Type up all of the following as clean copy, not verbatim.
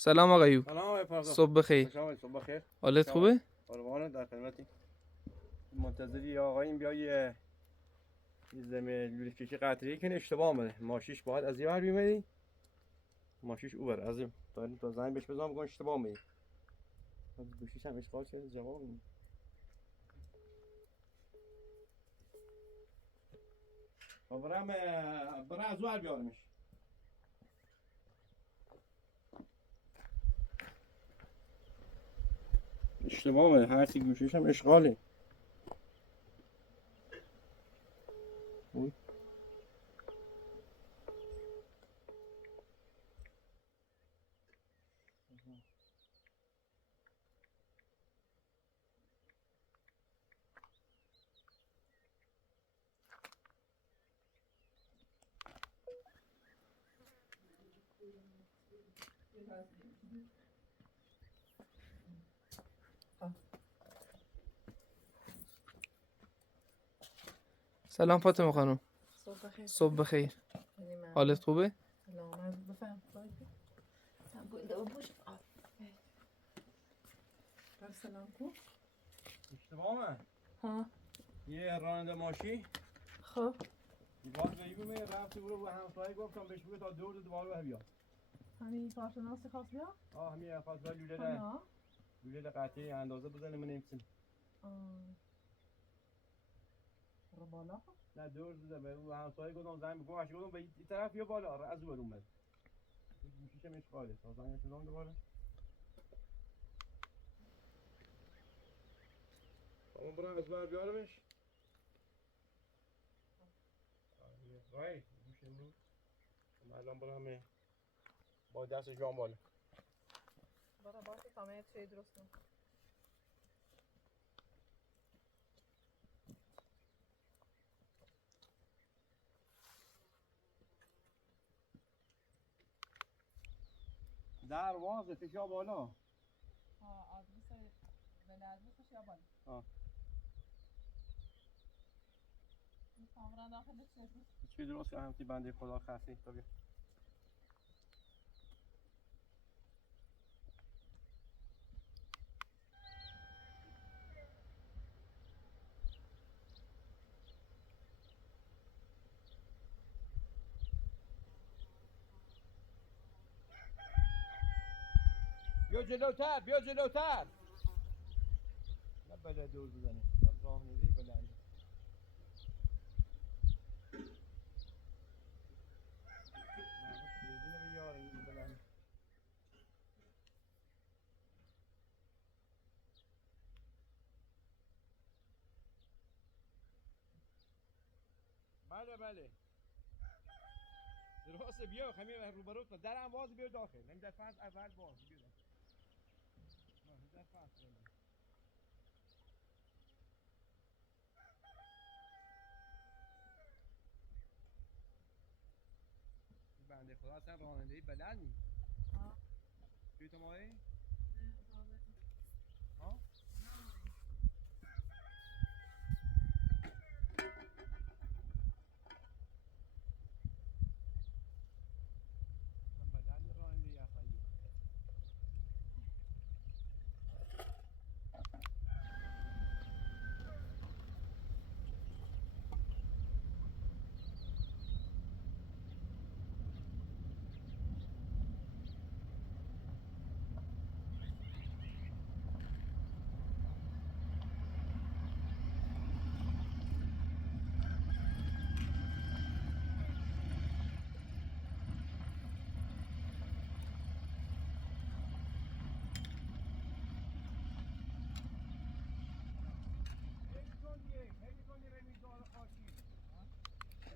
سلام آقا ایوب. سلام آقای فرزاد. صبح بخیر. صبح بخیر. حالت خوبه؟ قربانت، در خدمتی. منتظری آقاییم بیای یه زمین لوله کشی قطری که اشتباه آمده. ماشیش باید از این ور بیمری. ماشیش او بر از این داریم تا زنگ بهش بزنم بگم اشتباه آمده. گوشیش هم اشغال شده جواب نمیده. برام از ور بیارمش. اشتباه آمده. هر چی گوشیش هم اشغاله. سلام فاطمه خانم. صبح بخیر. صبح بخیر. حالت خوبه؟ سلام. بفهم. سلام کو؟ اشتباه آمد. ها. یه راننده ماشی خب. باز به ایبو میره رفتی برو به همسایه گفتم بهش بگو تا دور دوباره بیا. همین کارشناسی خواست بیا؟ همین خواست بیا لوله قطعی اندازه بزنه من نمی‌تونم. رو بالا؟ نه دور زده به همسایه گفتم زنگ بگو باشه گفتم به این طرف بیا بالا از اون اومد. گوشیش هم اشغاله. تا زنگ شدم دوباره. اون برام از بر بیارمش. وای گوشیم رو. الان برام با دستش بیام بالا. برای باشه تمام چی درست کن. در واز فشار بالا. آدرس بلدش یا بالا. این کامرا داخل چی درست کنم که بنده خدا خاصی تا بیا. بیا جلوتر نه بله دور بزنی نه راه ندی بله بله درسته بیا خمی روبرو کن درم باز بیا داخل نمی دفعه اول باز بیا داخل نه دفعه بنده خدا اصلا رانندگی بلد نیست. توی تو مایی؟ ها؟ بلد نیست رانندگی اصلا.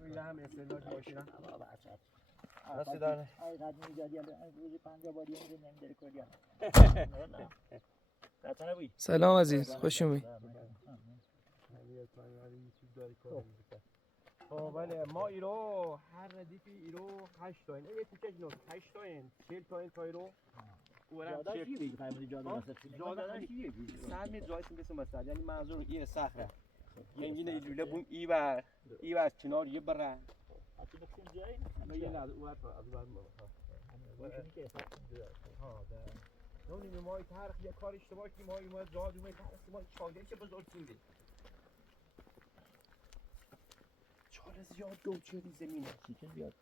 این هم استعداد باشیدن. راستی داره. آی قدمی جادی روزی 50 باری اینجا نمیداره کردیم. سلام عزیز، خوش اومدید. بله ما ایرو هر ردیفی ایرو 8 تا این یه تیکه جنوب 8 تا این 40 تا این تا ایرو جاده چی بگی قیمت جاده واسه جاده چی بگی سر می جایش میسه مثلا یعنی منظور این صخره یعنی این لوله بوم ای و کنار یه بره اصلا بخشیم جایی یه لحظه اون از بعد می‌تونی که حساب کنی داره. ها ده نونی ما تاریخ یه کار اشتباه که ما اومد زاد اومد تاریخ ما چاله چه بزرگ تینده چاله زیاد گوچه زمینه چیکن بیاد.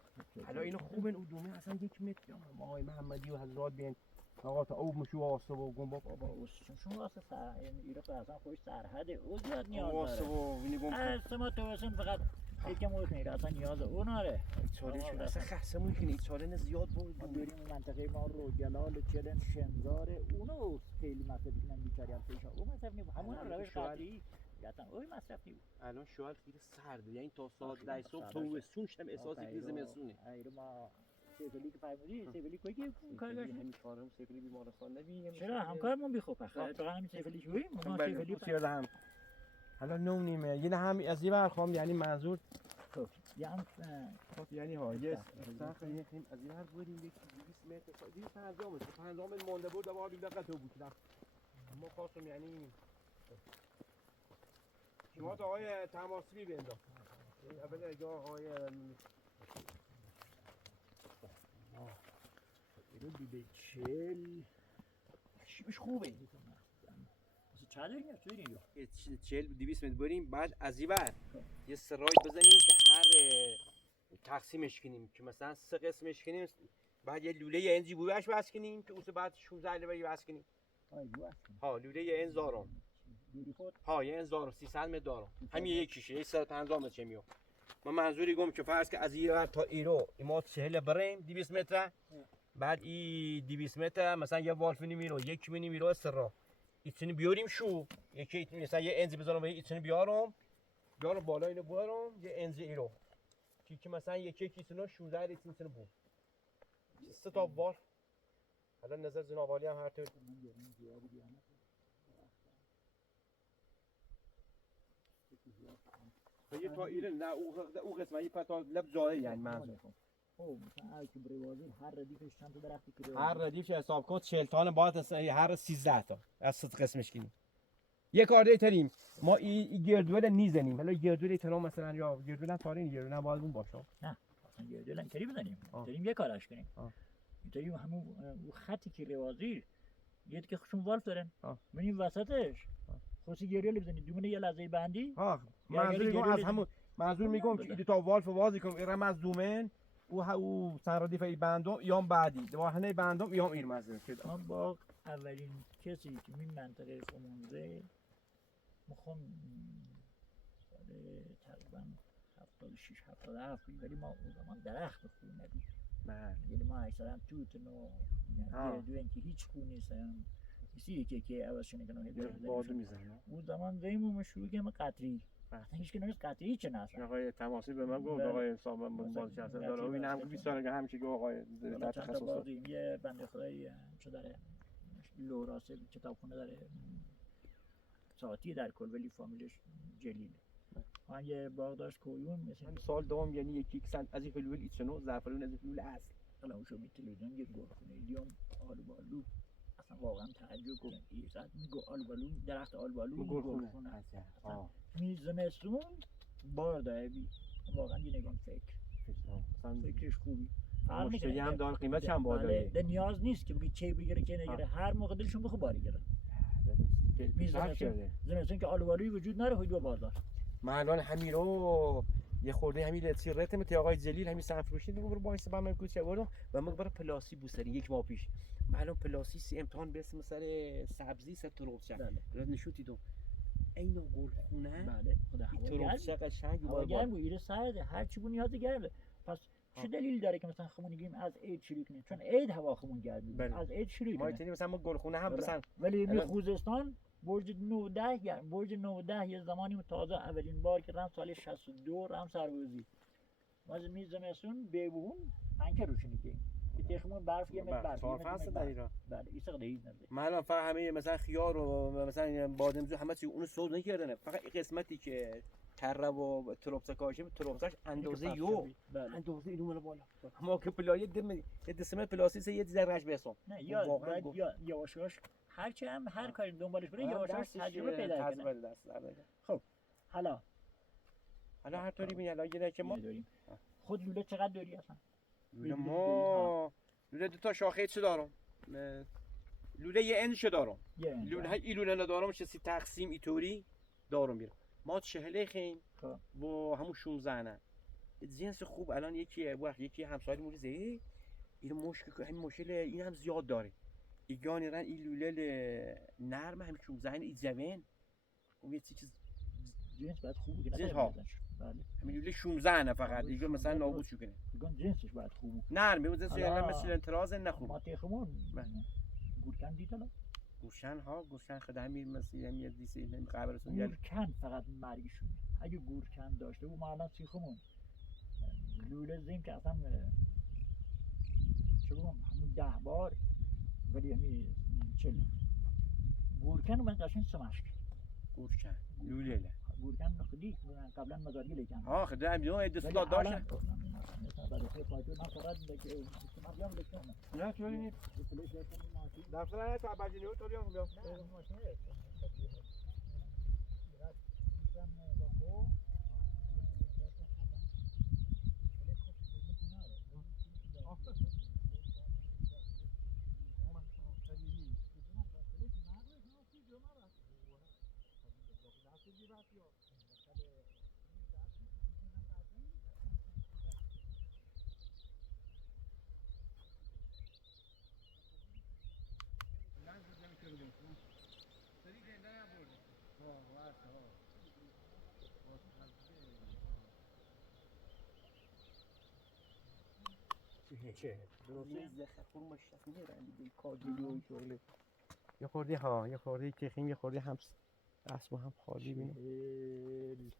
حالا اینو خوبن اودومه اصلا 1 متر یا ما آقای محمدی و حضرات بین آقا تا او مشو واسه و گم بابا اوسشون شما واسه سر ایران اصلا خوش سرحده او زیاد نیاز واسه داره. و اینی گم اصلا ما تو واسه فقط یکم وقت نیره اصلا نیاز اون آره. چاله شده اصلا خسته کنی چاله زیاد بود ما بریم اون منطقه ما رو جلال چلن شنزاره اونو خیلی مصرف کنن بیچاره هم پیشا اون مصرف نیم همون هم روش قطعی اصلا اوی مصرف نیم الان شوال خیلی سرده یعنی تا ساعت 10 صبح تو سونش هم احساس کنی زمستونه ایرو ما سیفلی که فرمودی سیفلی کوی که کار داشت همین کارم سیفلی بیمارستان نبی چرا همکارمون بی خوب بخاطر تو همین سیفلی شوی ما سیفلی چرا هم حالا نوم نیمه یه هم از این برخوام یعنی منظور خب یعنی خب یعنی ها یه ساخت یه خیم از این هر بودیم یک 200 متر 250 متر 50 متر مونده بود دوباره بیاد قطع بود ما خواستم یعنی شما تا آقای تماسی بنداز اول اگه آقای ایرو بیده 40 شیبش خوبه چه داریم یا چه داریم 40 200 متر بریم بعد از این ور یه سراید بزنیم که هر تقسیمش کنیم که مثلا 3 قسمش کنیم بعد یه لوله یه انزی بویش بس کنیم که اوس بعد 16 لبه بس کنیم ها لوله یه انزارم ها یه انزارم 300 متر دارم همین یکیشه 150 متر چه میو من منظوری گم که فرض که از این تا ایرو ما 40 بریم 200 متر بعد این 200 متر مثلا یه والف میرو 1 میرو استرا ایتونی بیاریم شو یکی مثلا یه انزی بذارم ایتونی بیارم بالا اینو بیارم یه انزی ایرو که مثلا یکی ایتونو 16 ایتونو بود 3 تا والف حالا نظر جنابالی هم هر طور یه تا ایره نه او قسمت یه پتا لب جای یعنی منظور او مثلا که بروازی هر ردیفش چند تا درختی که هر ردیفش حساب کن 40 تا باید هر 13 تا از 3 قسمش کنیم یه کار دیگه تریم ما این گردول نیزنیم حالا گردول ترا مثلا یا گردول هم تارین گردول هم باید اون باشه نه مثلا گردول هم کری بزنیم داریم یه کارش کنیم داریم همون خطی که روازی یه که خشون والف دارن منیم وسطش خوشی گردول بزنیم دومونه یه لحظه بندی منظور میگم از همون منظور میگم که دو تا والف وازی کنم ایرم از دومن او سنردیف ای بندم یام بعدی دوانه بندم یام ایر مزه شد من با اولین کسی که این منطقه خمونده میخوام سال تقریبا 76 77 ولی ما اون زمان درخت خوبی ندید یعنی ما اکثرا توت نو دو اینکه هیچ خوب نیستن کسی که عوضشون کنه بادو میزنه اون زمان دیمو شروع کردم قطری هیچ که نمیست قطعی چه ناست آقای تماسی به من گفت آقای صاحب بازنشسته داره این هم 20 سال همیشه گفت آقای در تخصص یه بنده خدایی چه داره لوراسه کتابخونه داره ساعتی در کل ولی فامیلش جلیله من یه باغ داشت کویون مثلا سال دوم یعنی یکی سنت از این حلول ایتسنو زعفرون از این حلول اصل حالا اون شو می تلویزیون یه گلخونه دیام آلوبالو اصلا واقعا تعجب کردم ایزد میگو آلوبالو درخت آلوبالو گلخونه اصلا می زمستون بار داره بی واقعا یه نگاه فکرش خوبی مشتری هم داره قیمتش هم بالاییه ده نیاز نیست که بگی چه بگیره که نگیره هر موقع دلشون بخو باری گیره زمستون که آلوبالوی وجود نره هوی دو بازار من الان همین رو یه خورده همین سیرت مت آقای جلیل همین سنفروشی رو با این سبب کوچه بردم و من برای پلاسی بوسری 1 ماه پیش معلوم پلاسی سی امتحان به اسم سر سبزی سر تروبچه بعد نشوتی دو اینو گلخونه بله خدا تروبچه قشنگ بود گرم بود ایره سرده هر چی بون نیاز گرمه پس چه دلیل داره که مثلا خمون گیم از عید شروع کنیم چون عید هوا خمون گرم از عید شروع کنیم ما میتونیم مثلا ما گلخونه هم مثلا ولی می خوزستان برج 19 گرم برج 19 یه زمانی تازه اولین بار که رم سال 62 رم سربازی ما می زمستون بیبون انکه روشنی که تخمون برف یه متر برف فصل در ایران بله این سقده ای نزد من فقط همه مثلا خیار و مثلا بادمجون همه چی اونو سوز نکردن فقط این قسمتی که تره و تروبسا کاشه تروبساش اندازه یو اندازه اینو مال بالا ما که پلای دسمه پلاستیک یه ذرهش بسام نه یا یواشاش هرچی هم هر کاری دنبالش بره یواشاش تجربه پیدا کنه خب حالا هر طوری ببین الان یه که ما داریم خود لوله چقدر داری اصلا لوله ما لوله دو تا شاخه چه دارم لوله یه اندشو دارم یه لوله های ای لوله ندارم چه تقسیم ایطوری دارم میرم ما 40 خیم خب. و همون 16 نه جنس خوب الان یکی همسایه مول زی این مشکل همین مشکل این هم زیاد داره ایگانی رن این لوله نرم هم 16 این جوین اون یه چیز جنس باید خوب بگه جنس ها. بله همین لوله 16 نه فقط دیگه مثلا نابود شو کنه بگم جنسش باید خوب بود. نرمه و جنس حالا مثل انتراز نخوب ما تخمون بله. گورکن دیدلا گوشن خدا همین مثل همین دیسه این قبرتون گل گورکن فقط مرگشونه اگه گورکن داشته بود ما الان سیخمون لوله زیم که اصلا چه بگم همون 10 بار ولی همین چله گورکن رو من قشنگ سمش گوشن لوله له گورکن خودی قبلا مزارگی لیکن ها خدا همین اون دست داد داشت نه چوری نیست دفتر تا بجنیو تو دیام بیا یه خوردی ها یه خوردی تخیم یه خوردی هم دست هم خالی بینیم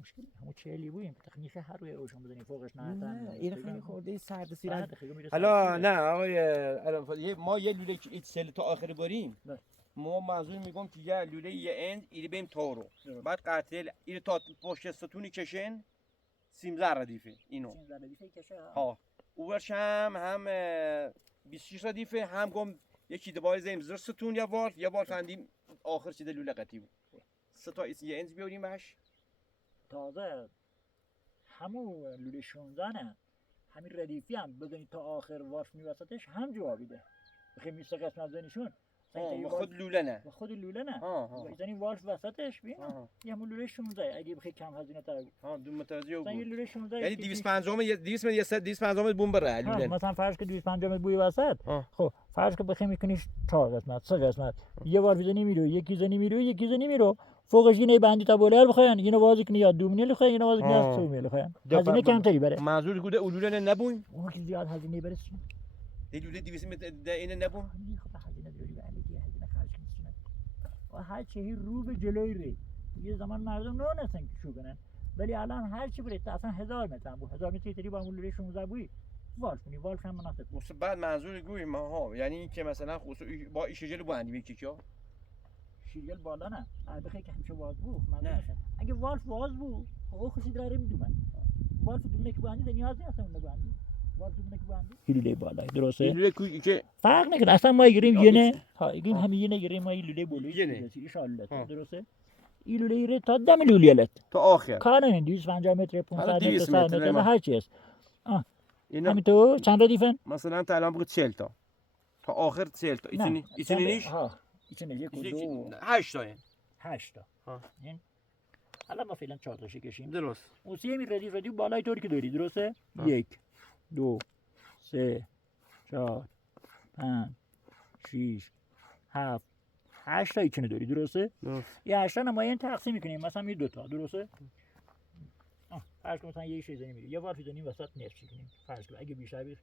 مشکل همون چهلی بودیم تخنیش هر روی روشن بزنیم فوقش نه این خیلی خورده سرد سیرن حالا نه آقای ما یه لوله که ایت سل تا آخر بریم نه. ما منظور میگم که یه لوله یه اند ایری بریم تا رو بعد قطعه ایری تا پشت ستونی کشن سیمزر ردیفه اینو ها اوورش هم 26 ردیفه هم گم یکی دبای زیم زر ستون یا وال فندیم آخر چیده لوله قطعی بود سه تا یه اند بیاریم بهش تازه همون لوله 16 نه همین ردیفی هم بزنید تا آخر وارف میوسطش هم جوابیده بخیر میسته قسمت زنیشون خود لوله نه خود لوله نه بزنید وارف وسطش ببین یه همون لوله 16 اگه بخیر کم هزینه تر دو متوجه بود یه لوله 16 یعنی 250 بوم بره لوله مثلا فرض که 250 بوی وسط خب فرض که بخیر میکنیش 4 قسمت 3 قسمت یه وار بزنی میره یکی زنی میره فوقش یه بندی تا بالا بخواین اینو وازی کنی یا 2 میلیون بخواین اینو وازی کنی یا 3 میلیون بخواین هزینه کمتری بره منظور گوده لوله نبویم اون که زیاد هزینه بره لوله 200 اینه نبویم خب هزینه داری به علی هزینه خرج کنی و هر چی رو به جلوی ری یه زمان مردم نه نسن که شو کنن ولی الان هر چی بره اصلا 1000 متر بود 1000 متر تری با اون لوله 16 بوی والف کنی والف هم مناسب بود بعد منظور گوی ما ها یعنی که مثلا خصوص با ایشجل بندیم یکی کیا شیرگل بالا نه بخیر که همیشه واز بود اگه والف واز بود او خودی داره میدونن والف دونه که باندی نیاز نیست اون باندی والف دونه که باندی هیله بالا درسته لوله کوی که فرق نکنه اصلا ما گیریم یه نه ها گیریم همین یه نه گیریم ما لوله بولوی ان شاء الله درسته این لوله ره تا دم لوله‌لت تا آخر کار نه 250 متر 500 متر هر چی است همین تو چند ردیفن مثلا تا الان بگو 40 تا آخر 40 تا ایتونی نیش ایتونه یک و دو 8 تا 8 تا حالا ما فعلا 4 تاشو کشیم درست اون سی می ردیف بالای طوری که داری درسته 1 2 3 4 5 6 7 8 تا ایتونه داری درسته یه 8 تا نمایان تقسیم میکنیم مثلا می 2 تا درسته فرض کن مثلا یه چیزی میره یه وارف زنیم وسط نصف کنیم فرض کن اگه بیشتر بیش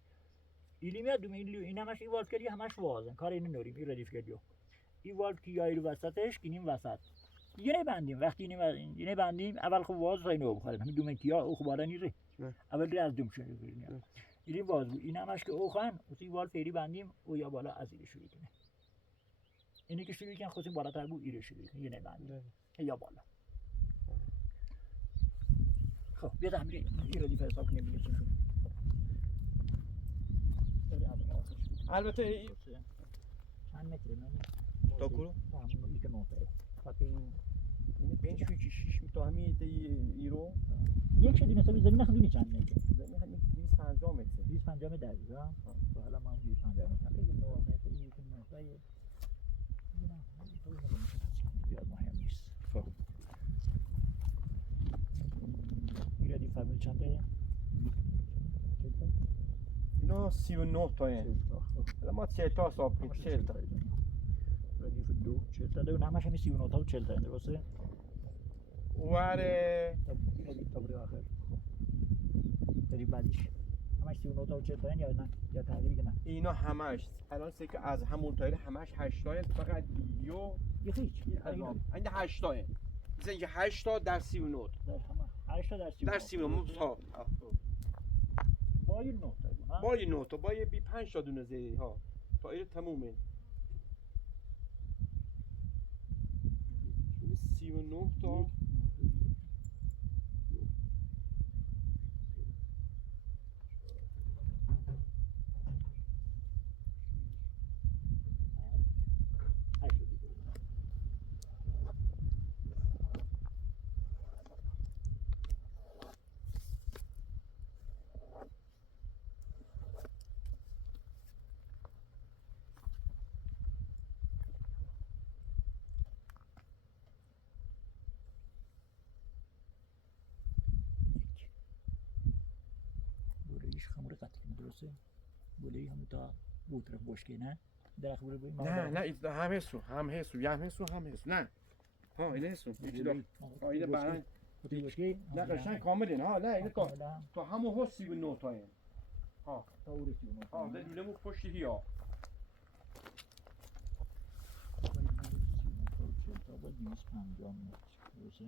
ایلی میاد دو این همش این والف کردی همش وازن کار اینو نوریم این ردیف کردیو این والف کی یایل وسطش کنیم وسط یه بندیم وقتی اینه بندیم اول خب واز اینو بخوریم همین دومنکیا او بالا نیره اول از دوم شروع کنیم این واز این همش که او خان اون والف فری بندیم او یا بالا از این شروع کنه اینی که شروع کردن خودش بالاتر بود ایره شروع کنه یه بندیم یا بالا خب بیا همین این ردیف حساب کنیم ببینیم البته چند متره من تا کلو همون که نوته فقط این 5 6 تا همین ایرو یک شدی مثلا زمین نخوندی چند متره زمین همین 250 متر 250 دقیقا تو حالا ما 250 متر بگیم 9 متر 1 متر زیاد مهم نیست. خب ایرادی فهمید چنده؟ اینا 39 تا این حالا ما 40 تا حساب کنیم 40 تا ردیف 2 40 تا اون همش همین 39 تا و 40 تا درسته؟ وره تا بری آخر بری بعدیش همش 39 تا و 40 تا یا نه یا تغییری که نه اینا همش الان سه که از همون تایر همش 8 تا فقط ویدیو یه هیچ از آن اینجا 8 تا مثلا اینجا 8 تا در 39 در همه 8 تا در 39 ها با این 9 تا با این 9 تا با یه بی 5 تا دونه زیری ها تا این تمومه این 39 تا خمر قطعی درسته؟ بولی همون تا بود طرف بشکه نه؟ درخت بولی بولی نه هم هستو هم هستو هم هستو هم هستو نه ها اینه هستو یکی دار اینه برای بولی بشکه نه قشنگ کامله نه نه اینه تا همون ها 39 تا این ها تا او رسی اونو ها ده لولمون پشتی هیا تا با 250 متر درسته؟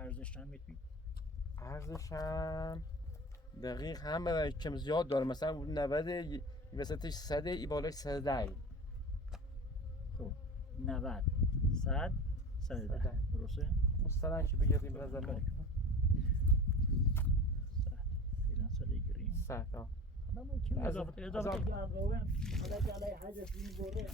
ارزش چند متر؟ ارزش هم دقیق هم برای کم زیاد داره مثلا 90 وسطش 100 ای بالای 110 خب 90 100 110 درسته؟ مثلا که بگردیم به نظر من فعلا 100 گیریم 100 ها اضافه گرداوه حالا که علی حجش این بوره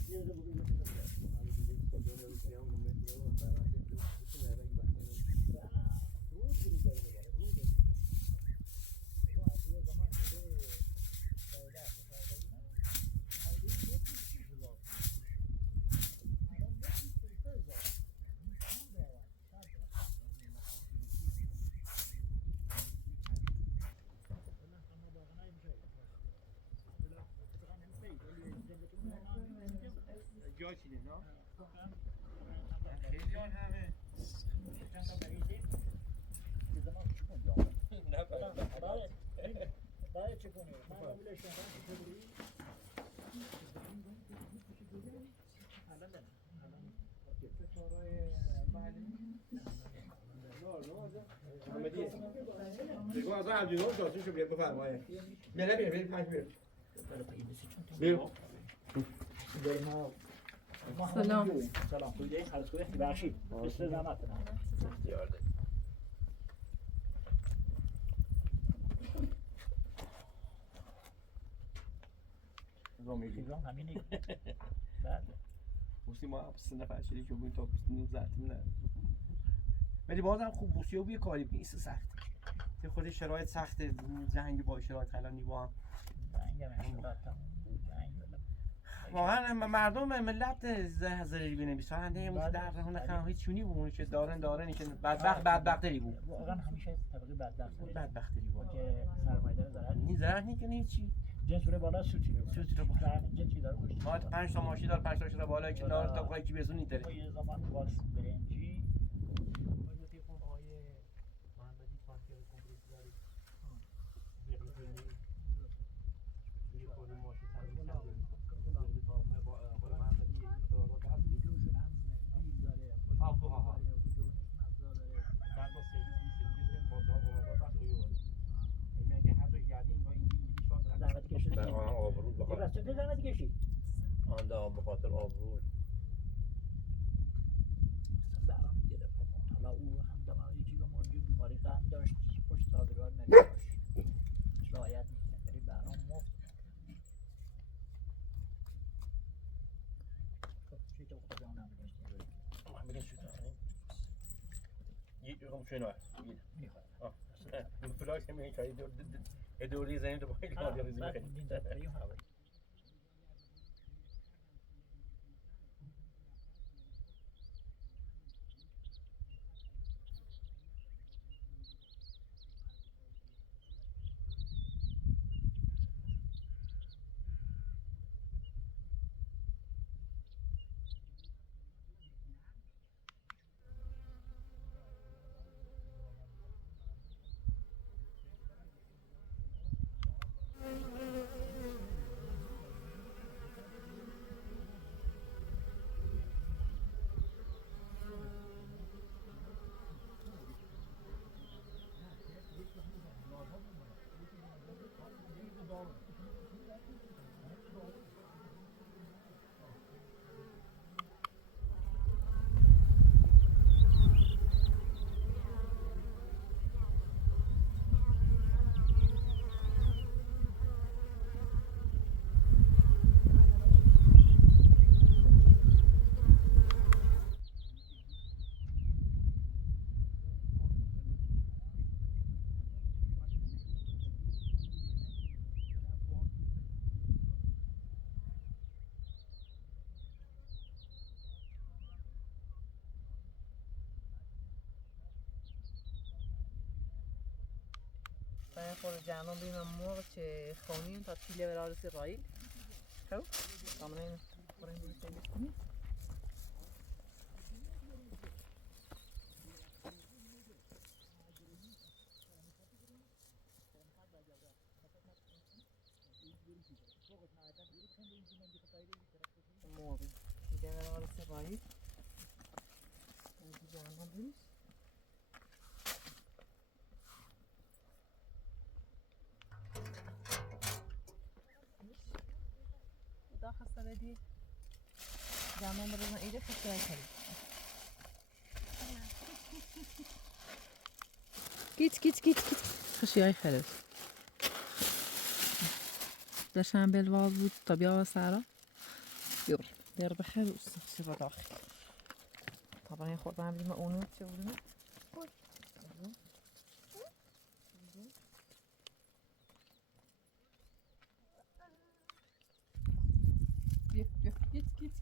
یه جای چیده نه؟ خیلی آن همه باید چه کنی؟ من قبولش بگو از عبدالله داستانشو بیاد بفرمایه بریم 5 بریم سلام سلام خوبی حالت خوبه بخشید بسیار زحمت نه ایران همینه بله بوسی ما سه نفر شدی که بودیم تا 19 نه ولی بازم خوب بوسی و یه کاری بگیم ایست سخته که خود شرایط سخته جنگ با شرایط خیلی نیوا هم واقعا مردم ملت زلیلی بنویسن همون در رهون چونی بود که دارن که بدبختری بود واقعا همیشه طبقه بدبختری بود که سرمایه‌دار زراعت نی زراعت نی که چی جنس رو بالا سوتی رو بالا جنسی داره خوش ما 5 تا ماشین دار 5 تا بالا که دار تا قای کی بزون نیتره یه زمان واس برنجی آن دا به خاطر آبرو برام گرفت حالا او هم دماغی چیز مورد بیماری قند داشت پشت سازگار نداشت رعایت میکنه ولی برام مفت شنو اه فلاش همین کاری دوری زنیم تو باید Ah, ریزی بعد میکنیم این دفعه یه هوایی. خور جانم بیم موقع چه خونیم تا پیله برای رایل خب تمام این خوریم بیشتر کنیم موقع پیله برای رایل جانم بیم خسته دی جامون برای ایده خسته کردی گیت خشیای خلاص داشتم بالواز بود تا بیا سارا يلا دير بحال واستغسل داخل طبعا ياخد معاه بما اونو تشوفنا كيت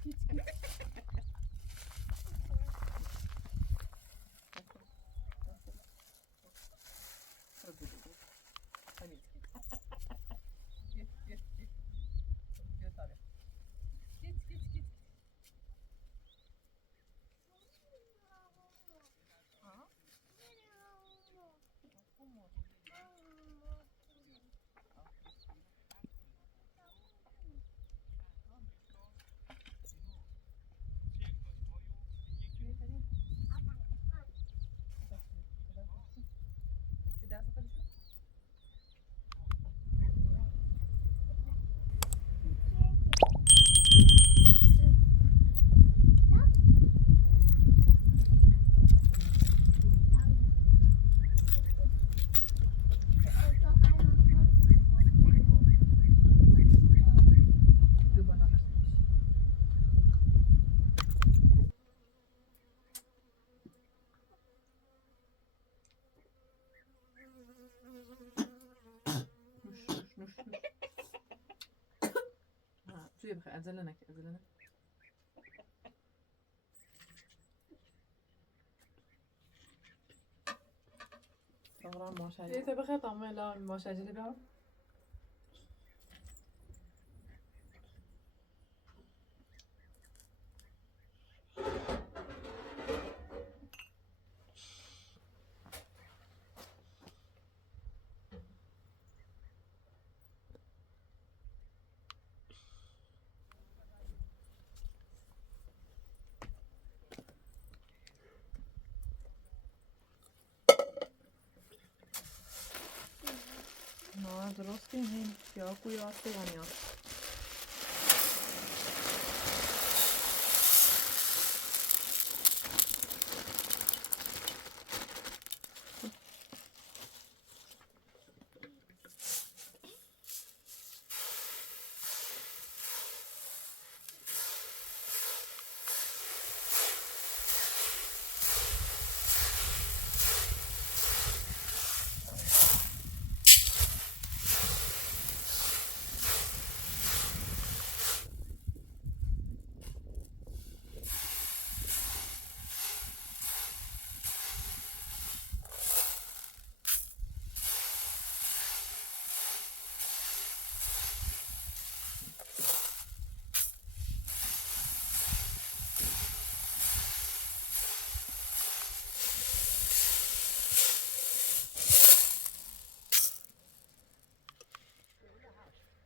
شوية بخير أنزلنا طبعا ما شاء الله تبغى طعمه لا ما شاء الله بقى ما درست این یا کوی آسته یا نیا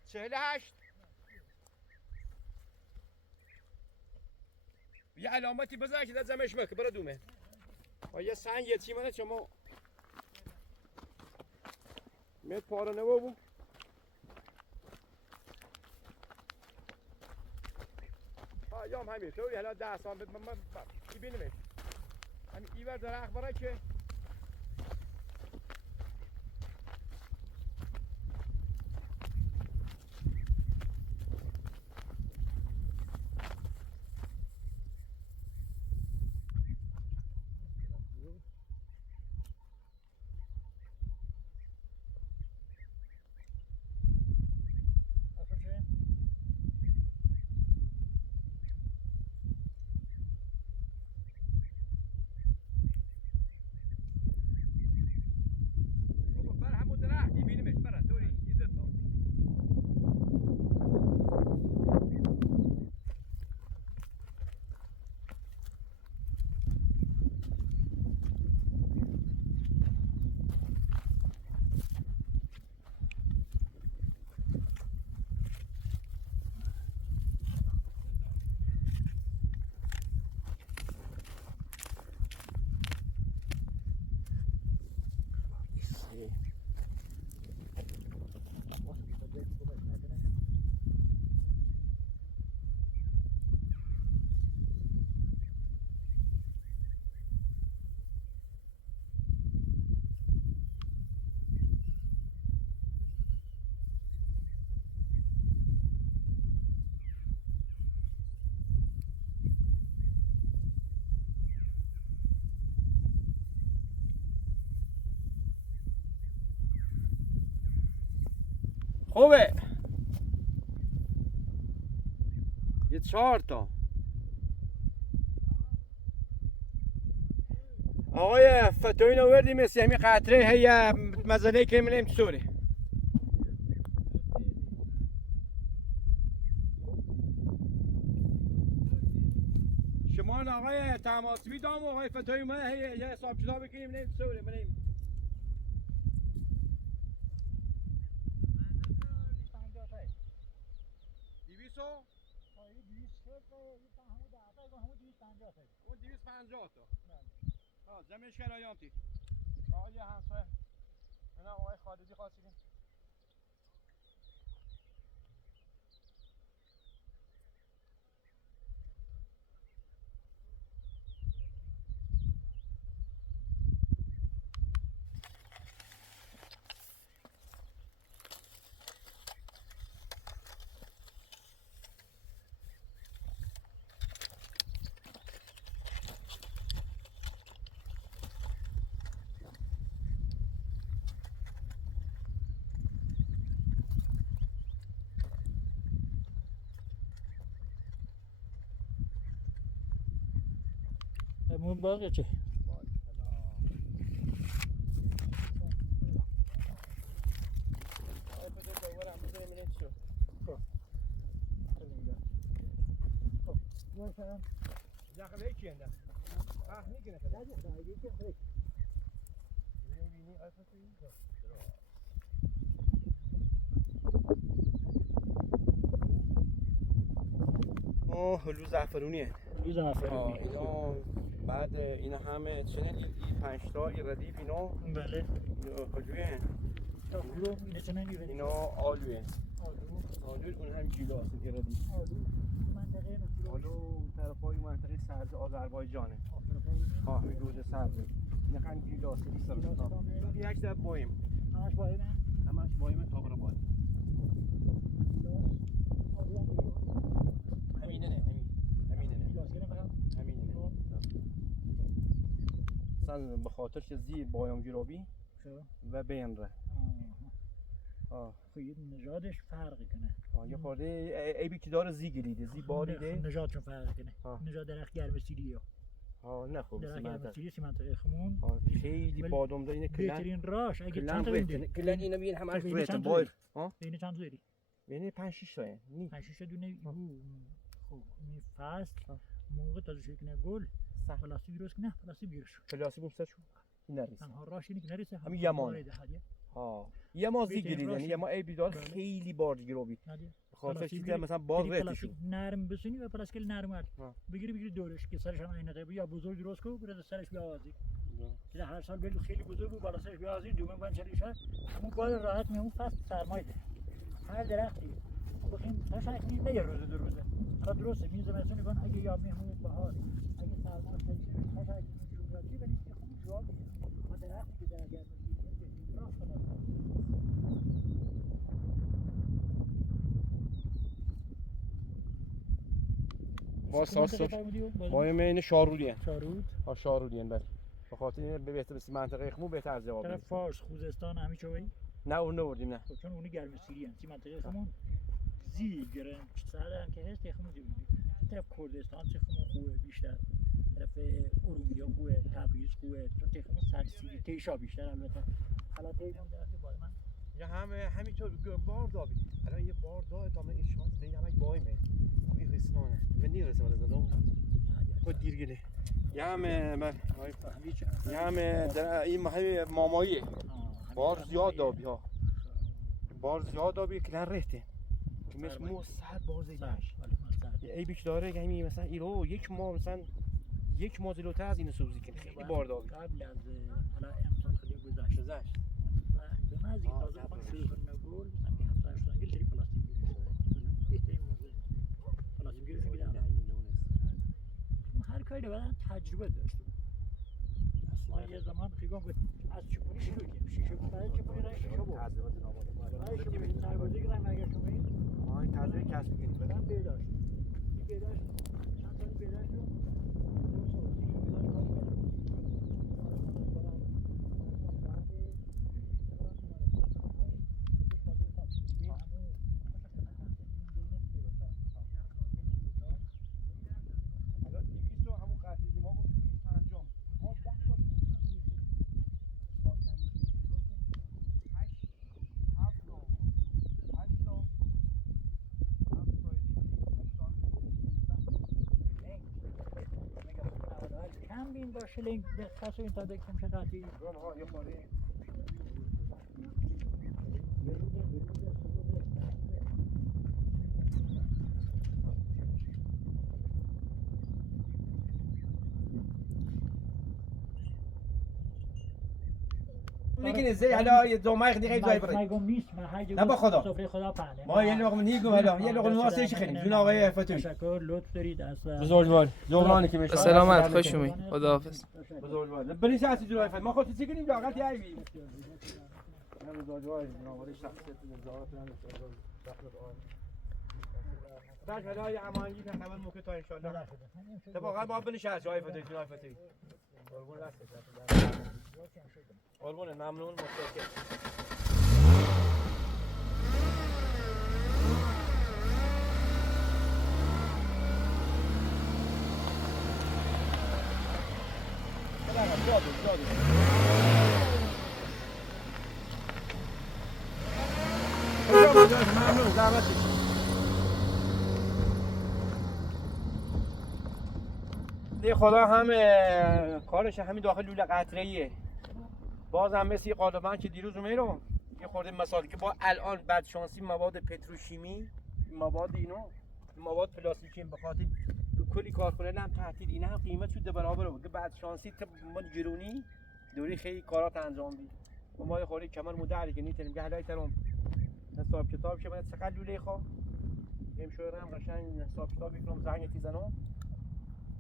48. یه علامتی بذار که زمش مکه برو دومه. یه سنگ یه چیمانه شما میت پاره نبود. یام همین تو حالا 10 سال من ببینمش. همین ایور درخت برای که خوبه. یه 4 تا. آقای فتوین آوردی مثل همین قطره هی مزنه که منیم سوری. شما آقای تماسبی دام و آقای فتوین ما هی یه حساب کتاب بکنیم منیم سوری منیم. اون 250 تا. زمینش کرایانتی. آقای همسایه. اینا آقای خالدی خواستیم. مون باقی چه؟ داخل هيك عندك هنيك نفذ هلو زعفرونیه. هلو زعفرونی. اینا بعد اینا همه چنین این 5 تا ردیف اینا. بله. هلویه. اینا آلویه. آلو اون هم گیلاس ردیف. آلو طرفای منطقه سرد آذربایجانه. همین روز سرد. اینا هم گیلاس نیست. یک دب بایم. همش بایمه؟ همش بایمه تاقر بایم. همینه نه اصلا به خاطر که زیر بایام گیرابی و بینره. خیلی نژادش فرق کنه. یه خورده عیبی که داره زی گلیده زی باریده نژادشون فرق کنه. نژاد درخت گرم سیلیه. نه خوب درخت گرم سیلی منطقه خمون خیلی بادام داره. اینه کلن بهترین راش اگه چند تا بده کلن اینا ببین همش برات بایر. بین چند تا داری؟ بین 5 6 تا. 5 6 دونه. خب این فصل موقع تازه شروع کنه گل پلاستیک درست کنه پلاستیک بیرش پلاستیک بومسه شو این نریسه تنها راش اینه که نریسه همین یمان. یه یه ما بهترین زیگیرید یعنی راشه. یه ما ای بیدار بله. خیلی بارگیروبی ندید. خاطر پلاستیک چیزی مثلا باز بری رهتی پلاستیک شد نرم بسونی و پلاستیک نرم ورد ها. بگیری دورش که سرش هم عینه یا بزرگ درست کو برای سرش بیاوازی که هر سال بگو خیلی بزرگ بود بالا سرش بیاوازی دومه من چلیش همون بال راحت میمون فصل سرمایه ده هر درختی بخیم تشک نیست نه یه روزه دو روزه حالا درسته میزه مثلا کن اگه یا میمون بهار اگه سرما شدید تشک نیست ولی که خوب جواب ما درختی که در گرم میگیریم راست کنه باز ساست بایم این شارودی شارود ها شارودی بله به خاطر این به بهتر منطقه خمو بهتر از جواب طرف بدیم فارس خوزستان همین چوی نه اون نوردیم نه چون اونی گرم سیری هست این منطقه خمون زی گرم سر هم که هست تخمون زی طرف کردستان تخمون خوبه بیشتر طرف ارومیه خوبه تبریز خوبه چون تخمون سر سیری تیشا بیشتر البته حالا تیمون درستی باز من یا همینطور بار دابی الان یه بار داره تا من این شانس دید همه بایمه این حسنانه من نیرسه ولی زدم خود دیر گله یا من در این محل مامایی بار زیاد دابی ها بار زیاد دابی کلن رهته که مثل مو ساعت بار زیدش ای بیش داره که همین مثلا ایرو یک ماه مثلا یک ماه جلوتر از این سوزی کنه خیلی بار دابی قبل از حالا امسال خیلی گذشت به من از این تازه بخوام شروع کنیم گل مثلا یه هفته 80 گیر سری پلاستیک گیر بهترین موضوع پلاستیک گیرشون گیرم هر کاری رو باید تجربه داشته ما یه زمان خیلی بود از چپونی شروع کردیم شیشه برای چپونی رای شیشه بود برای شما سربازی کردم اگر شما این تازه کسب کنید بدن پیداش این پیداش چند سال پیداش رو دو سال دیگه پیداش کم بین باشه لینک به خاص این تا دکتر میشه قطعی ها یه خورده لیکن ازاي هلا دوما يخدي غير زاي بري نگم نیست من هر نه با خدا. سفره خدا پهنه ما یه لقمه نیگم هلا یه لقمه واسه چی خیلی جون آقای فتوی تشکر لطف دارید از بزرگوار جبرانی که میشه سلامت خوش اومد خداحافظ بزرگوار برای ساعتی جلوی فت ما خودت چی کنیم لاقل تی ای بزرگوار نوار شخصیت نظارت بعد هلا یه امانگی که خبر موقع تا ان شاء الله اتفاقا با بنشست جای فتوی جنای فتوی قربون دستت قربون ممنون متشکرم ممنون زحمت دی خدا هم کارش همین داخل لوله قطره‌ایه باز هم مثل غالبا که دیروز میرم یه خورده مسائلی که با الان بدشانسی مواد پتروشیمی مواد مواد پلاستیکی به خاطر کلی کارخونه هم تعطیل اینا هم قیمت شده برابر بود بدشانسی ما گرونی دوری خیلی کارات انجام بید و ما یه خورده کمر مدعی که نیتونیم که حلای ترم حساب کتاب شه باید چقدر لوله خواه ام شوره هم قشنگ حساب کتاب میکنم زنگ تیزنم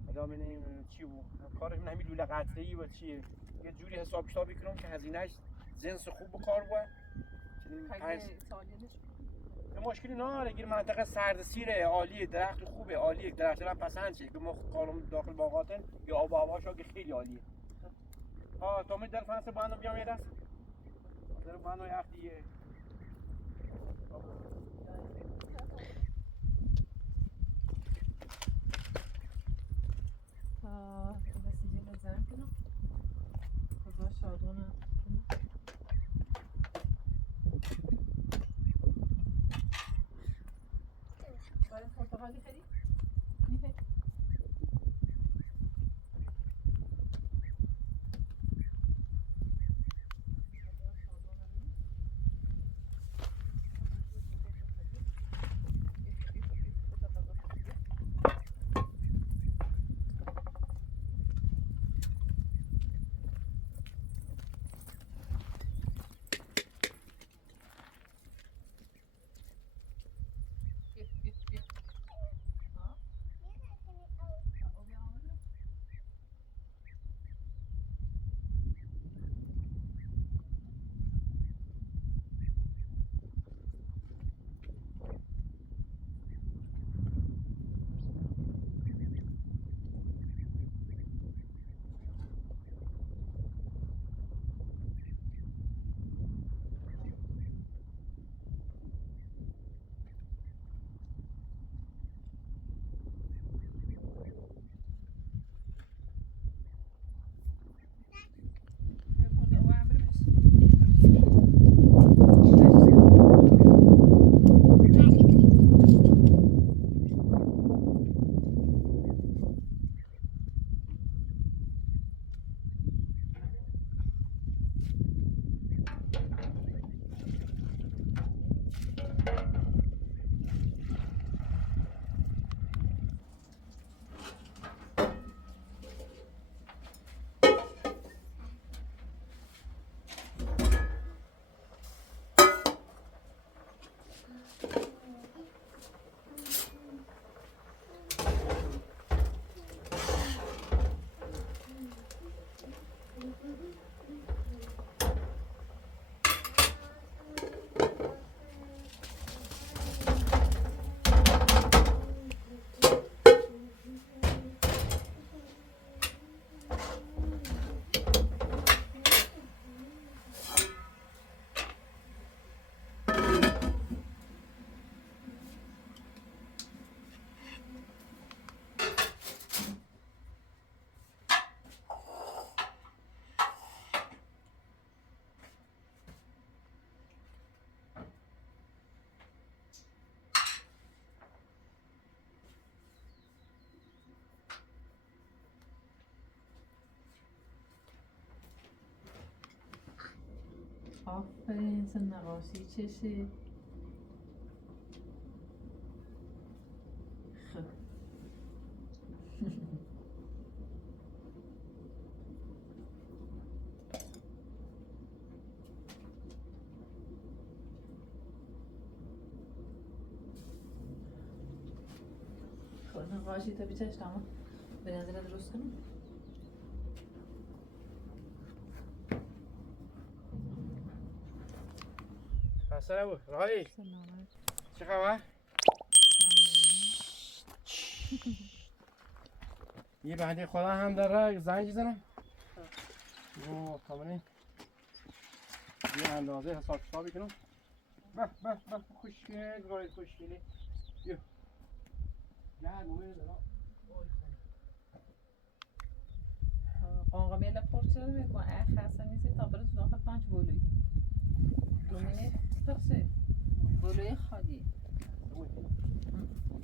حالا ببینیم چی بود کارش همین لوله قطره‌ای و چیه یه جوری حساب کتاب میکنم که هزینه‌اش جنس خوب به کار بود که مشکلی نداره گیر منطقه سردسیره عالیه درخت خوبه عالیه درخت هم پسند شه که ما کارم داخل باغاتن یا آب و هواش که خیلی عالیه ها تو می در فنس باندم بیام یه دست در باندم یه اختیه وسیله زن کنم خدا شادونه باید پرتقالی خرید؟ میفه آفرین سن نقاشی چشه خب خب نقاشی تا بیچش تمام به نظر درست کنم خسته نبود راهی سلام چه خبر؟ یه بنده خدا هم داره زنگ زنم و کاملا یه اندازه حساب کتابی کنم به خوشگل رای خوشگلی بیا گرم اومده دارم آقا میله پرچه رو میکن خسته نیستی تا برس داخل 5 بولوی دومینه تقصیر بولوی خالی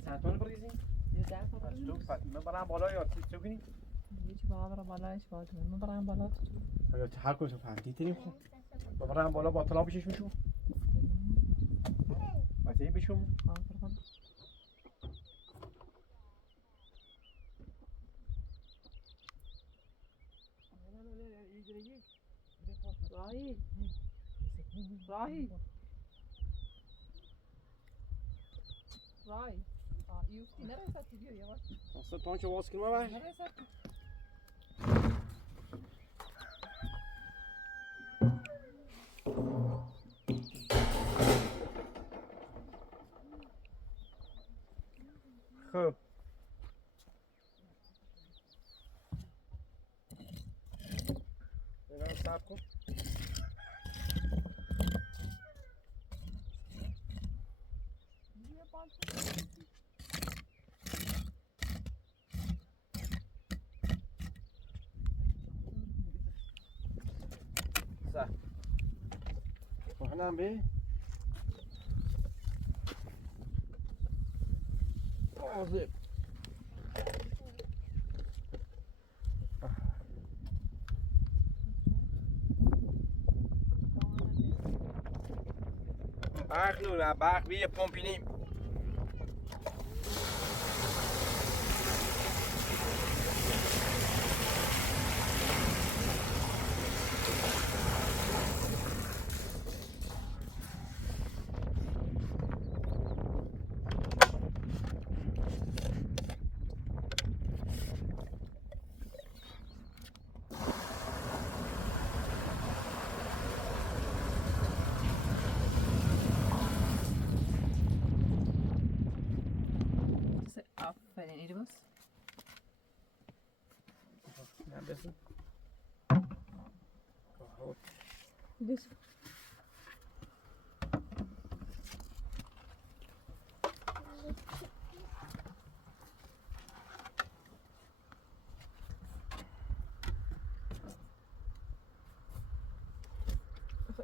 ساعتان بریزیم یه در تا از تو من برم بالا یا تو کنی هیچ بالا بالایش باید من برم بالا تو یا هر کدوم فهمیدی تریم خب برم بالا با طلا بشش میشو بچه بشم راهی راهی راهی یوفتی نرسد که بیا یواش اصلا تو چه واس کنم باش نرسد خب اینا صبر کن صح وهنا به واظب برق نور برق بیا پمپینیم آفرین ایرو بس نه بسن بس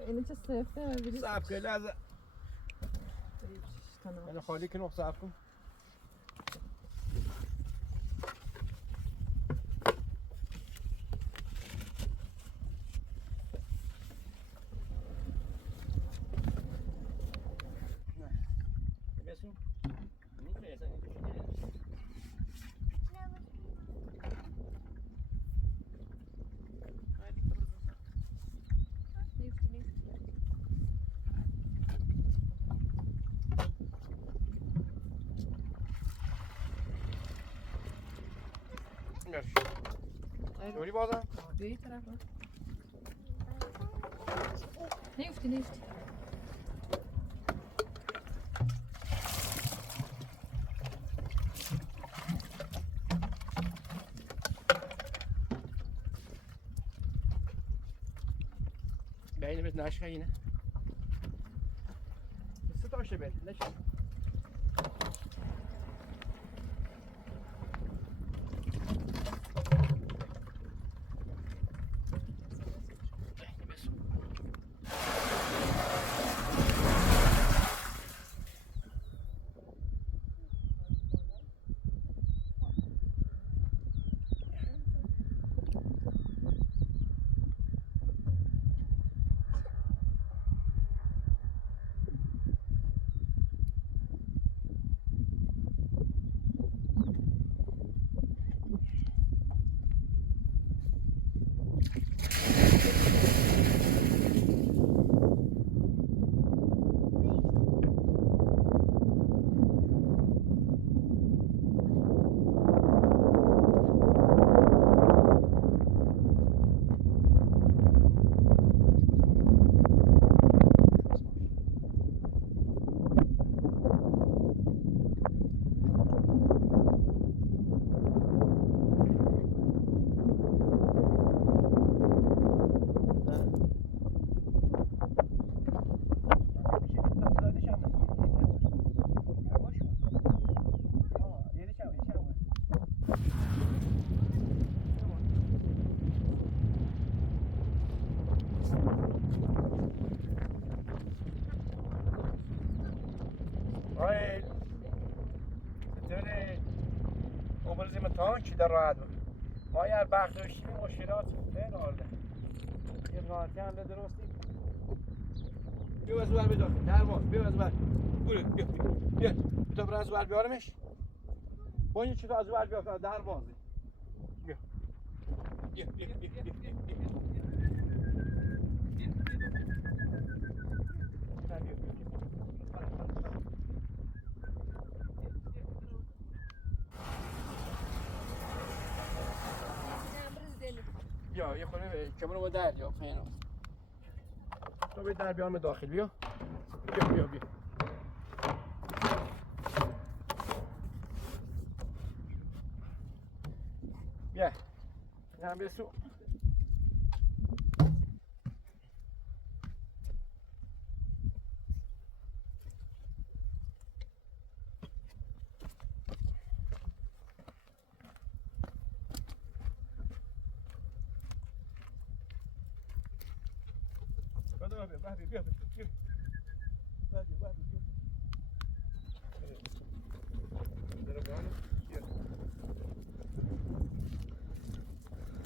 اینه چه سفته صبر کن لحظه من خالی کنم صبر کن بسون نوری بازم بیا این طرف رو نیفتی بینه بهت نشکه اینه سه تاشه بین نشکه تانک در راحت بود. ما اگر بخت داشتیم مشکلات خیلی آرده. یه راحتی هم درستی. بیا از اون بیا در باز بیا از اون بیا تو برو از اون بیارمش. با این چیزا از اون بیا در باز بیا بیا یه خورده کمر رو در یا فینا تو به در بیام داخل بیا بیا بیا هم بسو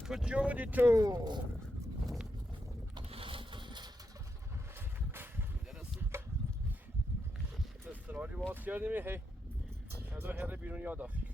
کجا تو استرالی باز کردیم هی از اون هره بیرون یاد آفت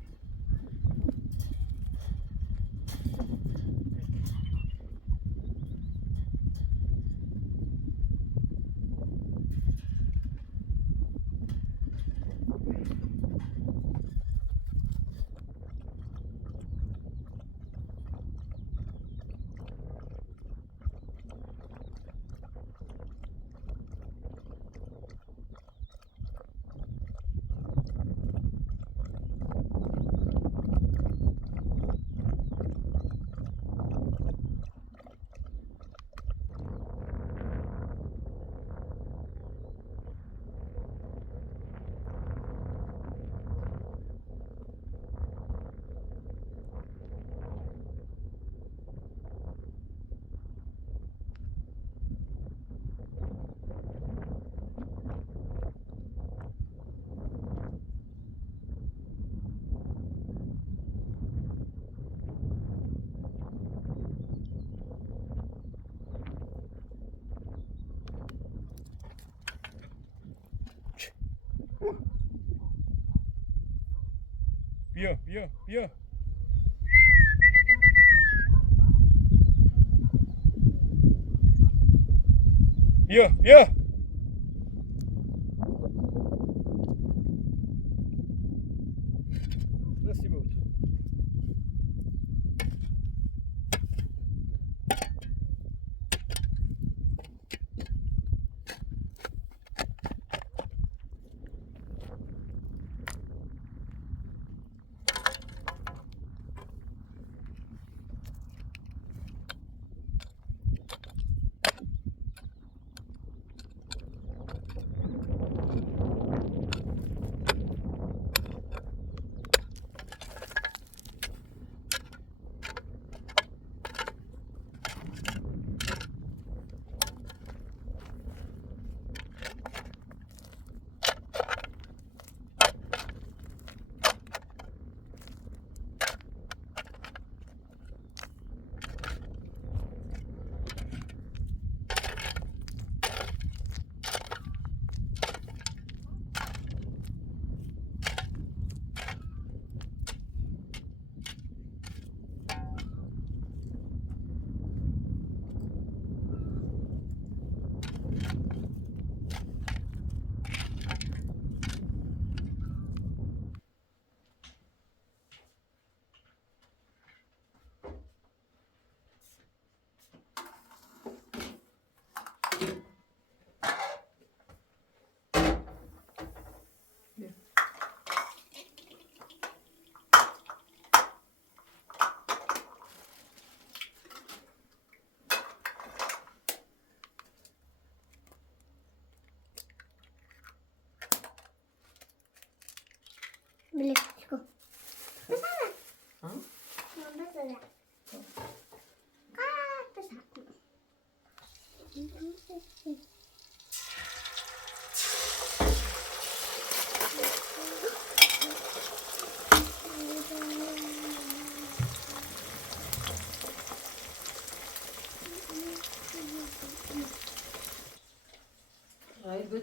بیا رسی بود Let's go. Huh? No,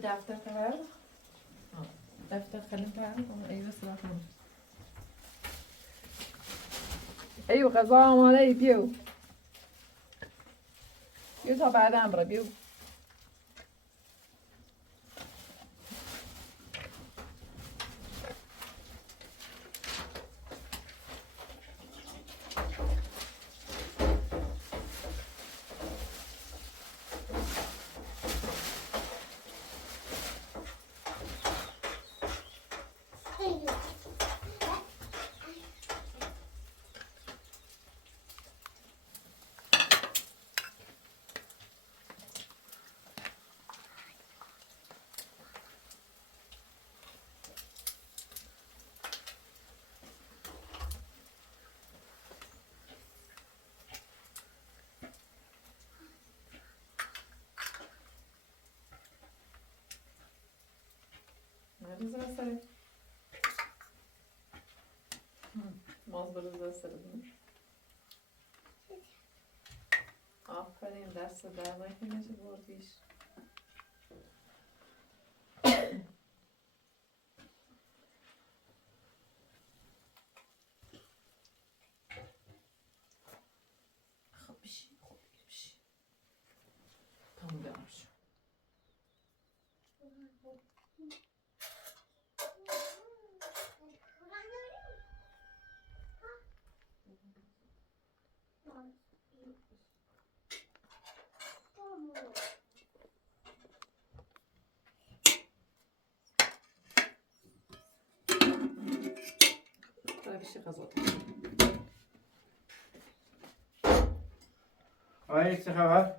دفتر خبر دفتر خلیم پرد ایوه سراغ کنم ایو غذا آماده ای بیو تا بعدم برا بیو Güzel sarı. Mazbarı güzel sarı bunu. Aferin derse dernek nece bu iş. Bir şey. Tam gelmiş. Bir şey kazandım. Ay چه خبر؟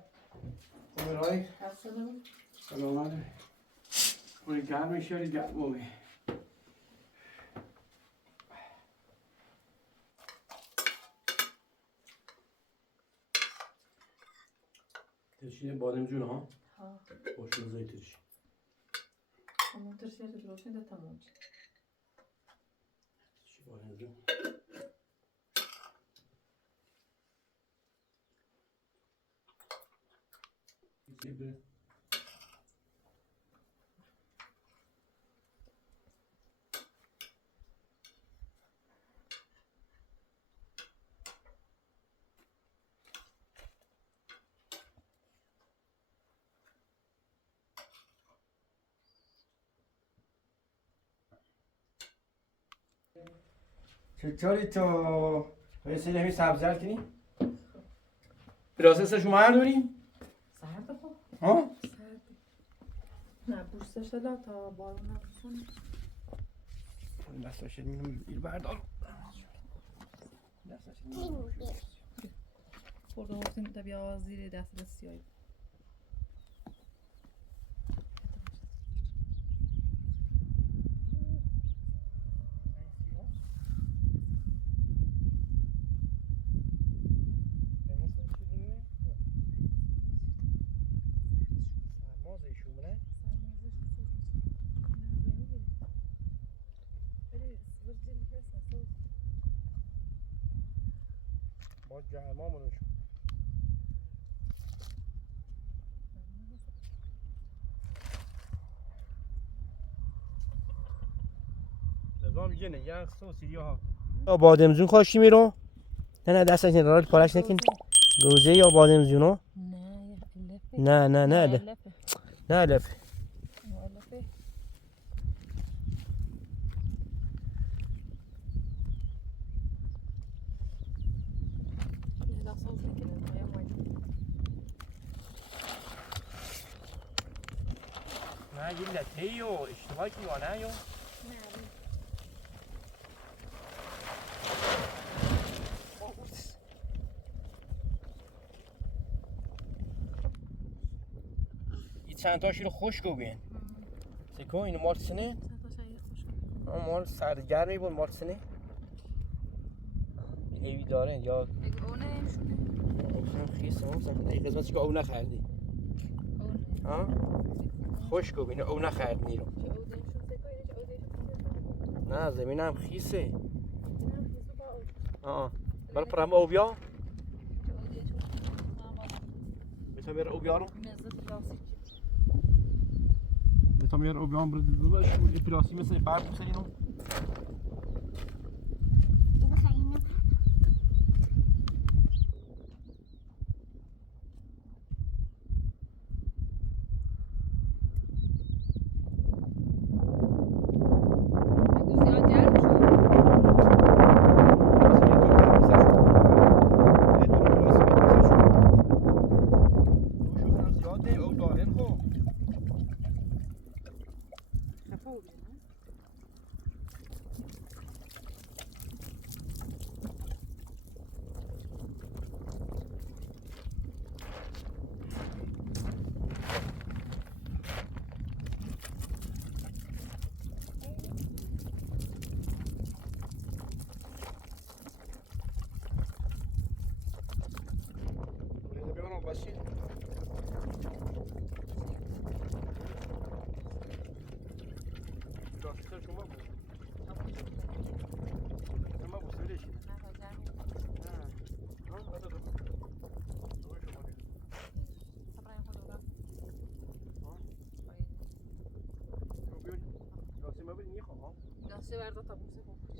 خوبه رای؟ Hastalanım. سلامت. خونه گرم میشه ولی گرم موقع. ترشین بادم جون ها؟ ها. خوش روزای ترشین. Ama tırşıya da olsun da tamam. ترشین بادم جون. Gibi. چطوری تو؟ رسیدی همین سبزر کنی؟ پراسسش اومد داریم؟ سرده خب. ها؟ سرده. نه بوستش دلا تا بارون نرسون. دستش اینو ایل بردار. دستش اینو. خورده گفتیم تا بیا زیر دست سیایی. ما گرمامونو شد رضا میگه نگه سوسیدی ها بادمجون کاشتی میرو؟ نه دستش نرال پارش نکن گوزه یا بادمجونو؟ نه علف نه یه لطهی و اشتباه کی یا نه یو این چند تاشی رو خوش گو بین سکو اینو مال سنه مال سرگرمی بود مال سنه ایوی داره یا اونه خیس ای قسمتی که او نخردی ها خوش گو بینه او نخردنی رو نه زمینم خیسه برای پرم او بیا بتون بره او بیا رو تا میار اوبیان برد باش و پلاسی مثل برف بسرینو بخينه مگه زیاد گرم شد؟ خفه بود، نه؟ Nasıl verdi tabii bize bu.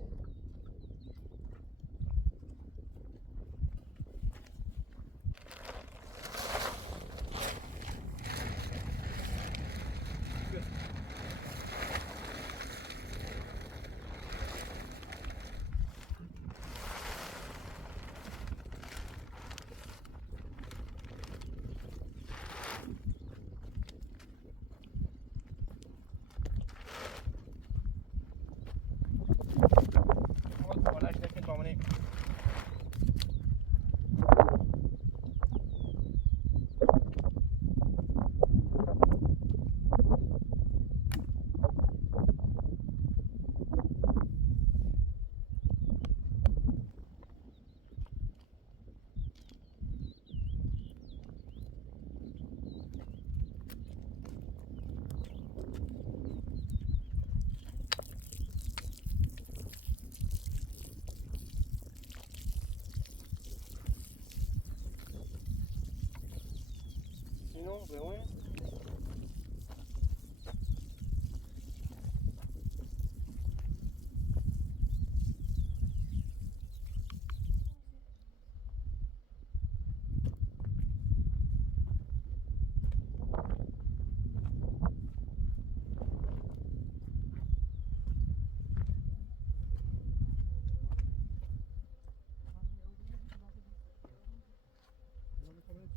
Sinon, vraiment.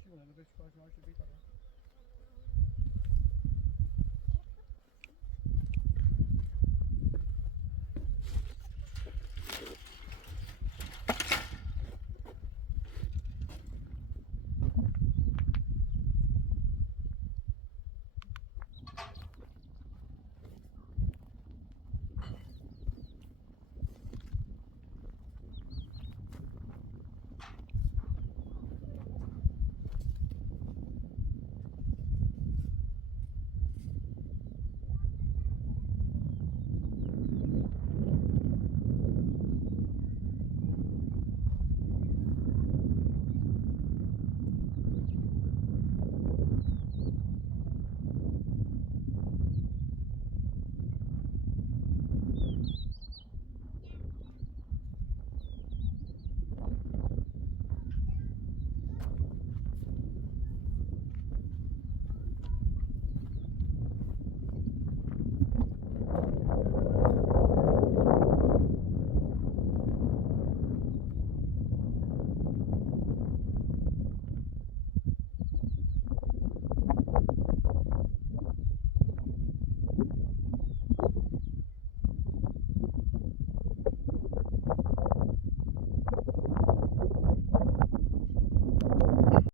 چی